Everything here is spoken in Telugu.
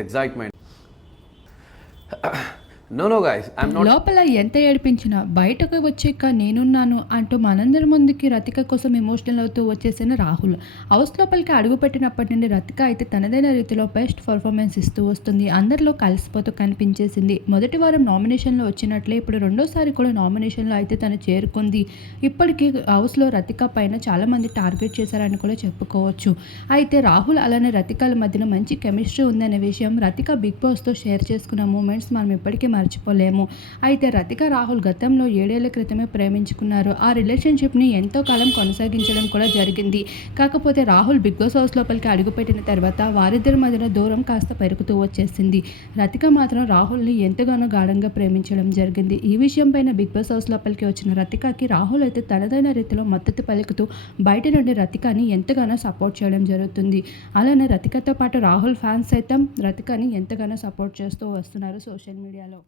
excitement. నో నో guys, లోపల ఎంత ఏడిపించినా బయటకు వచ్చాక నేనున్నాను అంటూ మనందరి ముందుకి రతిక కోసం ఎమోషనల్ అవుతూ వచ్చేసిన రాహుల్. హౌస్ లోపలికి అడుగు పెట్టినప్పటి నుండి రతిక అయితే తనదైన రీతిలో బెస్ట్ పర్ఫార్మెన్స్ ఇస్తూ వస్తుంది. అందరిలో కలిసిపోతూ కనిపించేసింది. మొదటి వారం నామినేషన్లో వచ్చినట్లే ఇప్పుడు రెండోసారి కూడా నామినేషన్లో అయితే తను చేరుకుంది. ఇప్పటికీ హౌస్లో రతిక పైన చాలామంది టార్గెట్ చేశారని కూడా చెప్పుకోవచ్చు. అయితే రాహుల్ అలానే రతికల మధ్యన మంచి కెమిస్ట్రీ ఉందనే విషయం రతిక బిగ్ బాస్తో షేర్ చేసుకున్న మూమెంట్స్ మనం ఇప్పటికీ మర్చిపోలేము. అయితే రతిక రాహుల్ గతంలో ఏడేళ్ళ క్రితమే ప్రేమించుకున్నారు. ఆ రిలేషన్షిప్ని ఎంతో కాలం కొనసాగించడం కూడా జరిగింది. కాకపోతే రాహుల్ బిగ్ బాస్ హౌస్ లోపలికి అడుగుపెట్టిన తర్వాత వారిద్దరి మధ్యన దూరం కాస్త పెరుగుతూ వచ్చేసింది. రతిక మాత్రం రాహుల్ని ఎంతగానో గాఢంగా ప్రేమించడం జరిగింది. ఈ విషయం పైన బిగ్ బాస్ హౌస్ లోపలికి వచ్చిన రతికకి రాహుల్ అయితే తనదైన రీతిలో మద్దతు పలుకుతూ బయట నుండి రతికని ఎంతగానో సపోర్ట్ చేయడం జరుగుతుంది. అలానే రతికతో పాటు రాహుల్ ఫ్యాన్స్ సైతం రతికని ఎంతగానో సపోర్ట్ చేస్తూ వస్తున్నారు సోషల్ మీడియాలో.